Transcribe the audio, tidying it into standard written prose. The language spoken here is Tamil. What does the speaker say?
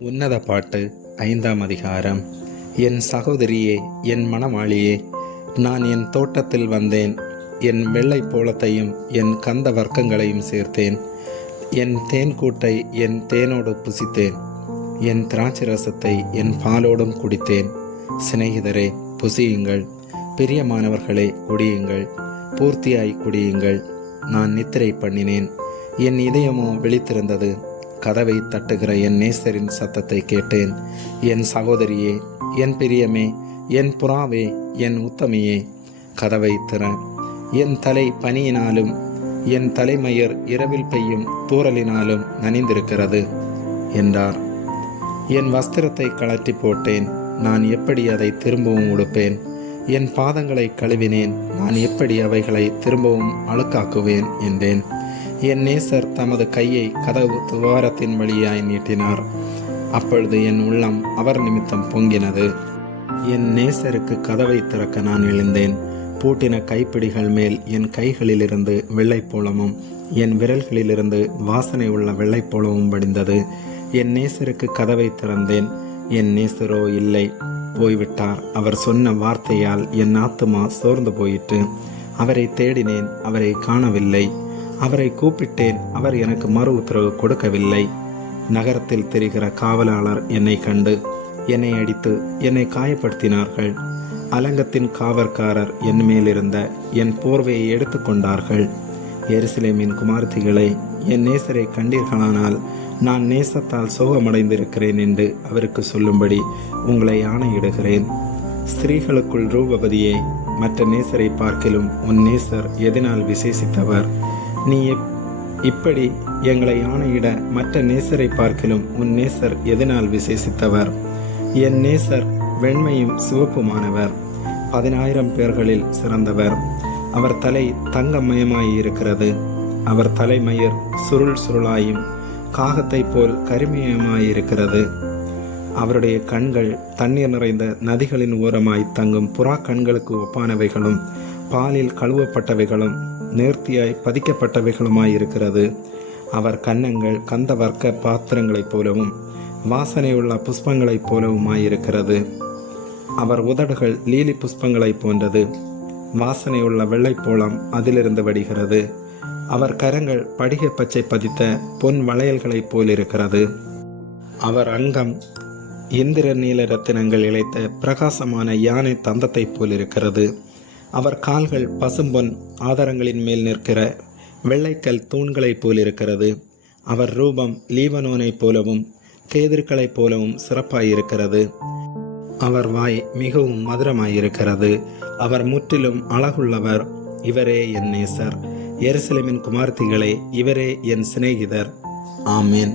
உன்னத பாட்டு 5ஆம் அதிகாரம். என் சகோதரியே, என் மணவாளியே, நான் என் தோட்டத்தில் வந்தேன். என் வெள்ளை போளத்தையும் என் கந்த வர்க்கங்களையும் சேர்த்தேன். என் தேன்கூட்டை என் தேனோடு புசித்தேன். என் திராட்சரசத்தை என் பாலோடும் குடித்தேன். சிநேகிதரே, புசியுங்கள். பிரியமானவர்களே, குடியுங்கள். பூர்த்தியாய் குடியுங்கள். நான் நித்திரை பண்ணினேன், என் இதயமோ விழித்திருந்தது. கதவை தட்டுகிற என் நேசரின் சத்தத்தை கேட்டேன். என் சகோதரியே, என் பிரியமே, என் புறாவே, என் உத்தமியே, கதவை திற. என் தலை பனியினாலும் என் தலைமயிர் இரவில் பெய்யும் தூறலினாலும் நனைந்திருக்கிறது என்றார். என் வஸ்திரத்தை கழற்றி போட்டேன், நான் எப்படி அதை திரும்பவும் உடுப்பேன்? என் பாதங்களை கழுவினேன், நான் எப்படி அவைகளை திரும்பவும் அழுக்காக்குவேன் என்றேன். என் நேசர் தமது கையை கதவு துவாரத்தின் வழியாய் நீட்டினார். அப்பொழுது என் உள்ளம் அவர் நிமித்தம் பொங்கினது. என் நேசருக்கு கதவை திறக்க நான் எழுந்தேன். பூட்டின கைப்பிடிகள் மேல் என் கைகளிலிருந்து வெள்ளைப்போளமும் என் விரல்களிலிருந்து வாசனை உள்ள வெள்ளைப்போளமும் வடிந்தது. என் நேசருக்கு கதவை திறந்தேன். என் நேசரோ இல்லை, போய்விட்டார். அவர் சொன்ன வார்த்தையால் என் ஆத்துமா சோர்ந்து போயிற்று. அவரை தேடினேன், அவரை காணவில்லை. அவரை கூப்பிட்டேன், அவர் எனக்கு மறு உத்தரவு கொடுக்கவில்லை. நகரத்தில் தெரிகிற காவலாளர் என்னை கண்டு என்னை அடித்து என்னை காயப்படுத்தினார்கள். அலங்கத்தின் காவற்காரர் என் மேலிருந்த என் போர்வையை எடுத்து கொண்டார்கள். எருசலேமின் குமார்த்திகளை, என் நேசரை கண்டீர்களானால் நான் நேசத்தால் சோகமடைந்திருக்கிறேன் என்று அவருக்கு சொல்லும்படி உங்களை ஆணையிடுகிறேன். ஸ்திரீகளுக்குள் ரூபவதியே, மற்ற நேசரை பார்க்கிலும் உன் நேசர் எதனால் விசேஷித்தவர்? நீ இப்படி எங்களை ஆணையிட மற்ற நேசரை பார்க்கிலும் உன் நேசர் எதனால் விசேஷித்தவர்? என் நேசர் வெண்மையும் சிவப்புமானவர், 10,000 பேர்களில் சிறந்தவர். அவர் தலை தங்கமயமாயிருக்கிறது. அவர் தலைமயிர் சுருள் சுருளாயும் காகத்தை போல் கருமையமாயிருக்கிறது. அவருடைய கண்கள் தண்ணீர் நிறைந்த நதிகளின் ஓரமாய் தங்கும் புறா கண்களுக்கு ஒப்பானவைகளும் பாலில் கழுவப்பட்டவைகளும் நேர்த்தியாய் பதிக்கப்பட்டவைகளுமாயிருக்கிறது. அவர் கன்னங்கள் கந்த வர்க்க பாத்திரங்களைப் போலவும் வாசனையுள்ள புஷ்பங்களைப் போலவுமாயிருக்கிறது. அவர் உதடுகள் லீலி புஷ்பங்களைப் போன்றது. வாசனையுள்ள வெள்ளைப்போளம் அதிலிருந்து வடிகிறது. அவர் கரங்கள் படிக பச்சை பதித்த பொன் வளையல்களைப் போலிருக்கிறது. அவர் அங்கம் இந்திர நீல ரத்தினங்கள் இழைத்த பிரகாசமான யானை தந்தத்தைப் போலிருக்கிறது. அவர் கால்கள் பசும்பொன் ஆதாரங்களின் மேல் நிற்கிற வெள்ளைக்கல் தூண்களைப் போலிருக்கிறது. அவர் ரூபம் லீபனோனைப் போலவும் கேதிர்களைப் போலவும் சிறப்பாயிருக்கிறது. அவர் வாய் மிகவும் மதுரமாயிருக்கிறது. அவர் முற்றிலும் அழகுள்ளவர். இவரே என் நேசர். எருசலேமின் குமார்த்திகளே, இவரே என் சிநேகிதர். ஆமேன்.